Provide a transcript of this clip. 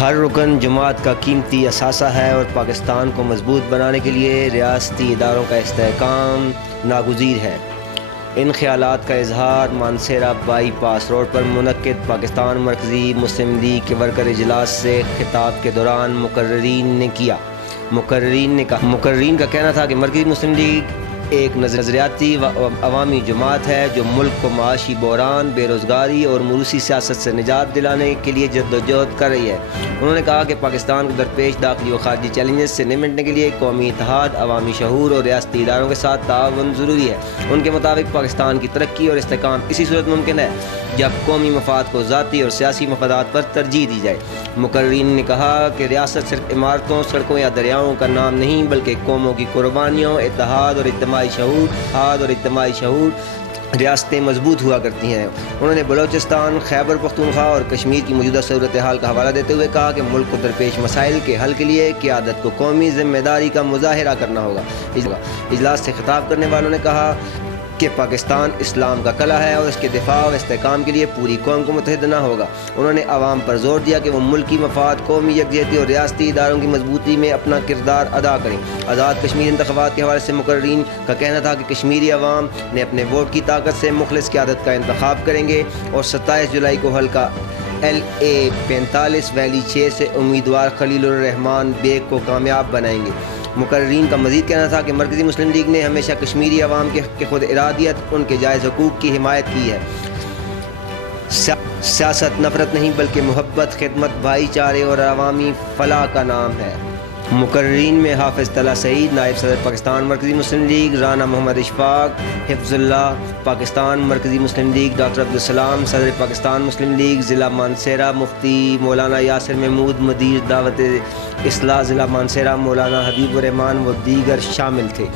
ہر رکن جماعت کا قیمتی اثاثہ ہے اور پاکستان کو مضبوط بنانے کے لیے ریاستی اداروں کا استحکام ناگزیر ہے۔ ان خیالات کا اظہار مانسہرہ بائی پاس روڈ پر منعقد پاکستان مرکزی مسلم لیگ کے ورکر اجلاس سے خطاب کے دوران مقررین نے کیا۔ مقررین کا کہنا تھا کہ مرکزی مسلم لیگ ایک نظریاتی و عوامی جماعت ہے جو ملک کو معاشی بحران، بے روزگاری اور موروثی سیاست سے نجات دلانے کے لیے جدوجہد کر رہی ہے۔ انہوں نے کہا کہ پاکستان کو درپیش داخلی و خارجی چیلنجز سے نمٹنے کے لیے قومی اتحاد، عوامی شعور اور ریاستی اداروں کے ساتھ تعاون ضروری ہے۔ ان کے مطابق پاکستان کی ترقی اور استحکام اسی صورت ممکن ہے جب قومی مفاد کو ذاتی اور سیاسی مفادات پر ترجیح دی جائے۔ مقررین نے کہا کہ ریاست صرف عمارتوں، سڑکوں یا دریاؤں کا نام نہیں بلکہ قوموں کی قربانیوں، اتحاد اور اجتماعی شعور ریاستیں مضبوط ہوا کرتی ہیں۔ انہوں نے بلوچستان، خیبر پختونخوا اور کشمیر کی موجودہ صورتحال کا حوالہ دیتے ہوئے کہا کہ ملک کو درپیش مسائل کے حل کے لیے قیادت کو قومی ذمہ داری کا مظاہرہ کرنا ہوگا۔ اجلاس سے خطاب کرنے والوں نے کہا کہ پاکستان اسلام کا قلعہ ہے اور اس کے دفاع و استحکام کے لیے پوری قوم کو متحد رہنا ہوگا۔ انہوں نے عوام پر زور دیا کہ وہ ملکی مفاد، قومی یکجہتی اور ریاستی اداروں کی مضبوطی میں اپنا کردار ادا کریں۔ آزاد کشمیر انتخابات کے حوالے سے مقررین کا کہنا تھا کہ کشمیری عوام نے اپنے ووٹ کی طاقت سے مخلص قیادت کا انتخاب کریں گے اور 27 جولائی کو حلقہ LA45 ویلی 6 سے امیدوار خلیل الرحمان بیگ کو کامیاب بنائیں گے۔ مقررین کا مزید کہنا تھا کہ مرکزی مسلم لیگ نے ہمیشہ کشمیری عوام کے خود ارادیت، ان کے جائز حقوق کی حمایت کی ہے۔ سیاست نفرت نہیں بلکہ محبت، خدمت، بھائی چارے اور عوامی فلاح کا نام ہے۔ مقررین میں حافظ طلحہ سعید، نائب صدر پاکستان مرکزی مسلم لیگ، رانا محمد اشفاق، حفظ اللہ پاکستان مرکزی مسلم لیگ، ڈاکٹر عبدالسلام صدر پاکستان مسلم لیگ، ضلع مانسہرہ مفتی مولانا یاسر محمود، مدیر دعوت اصلاح ضلع مانسہرہ مولانا حبیب الرحمان و دیگر شامل تھے۔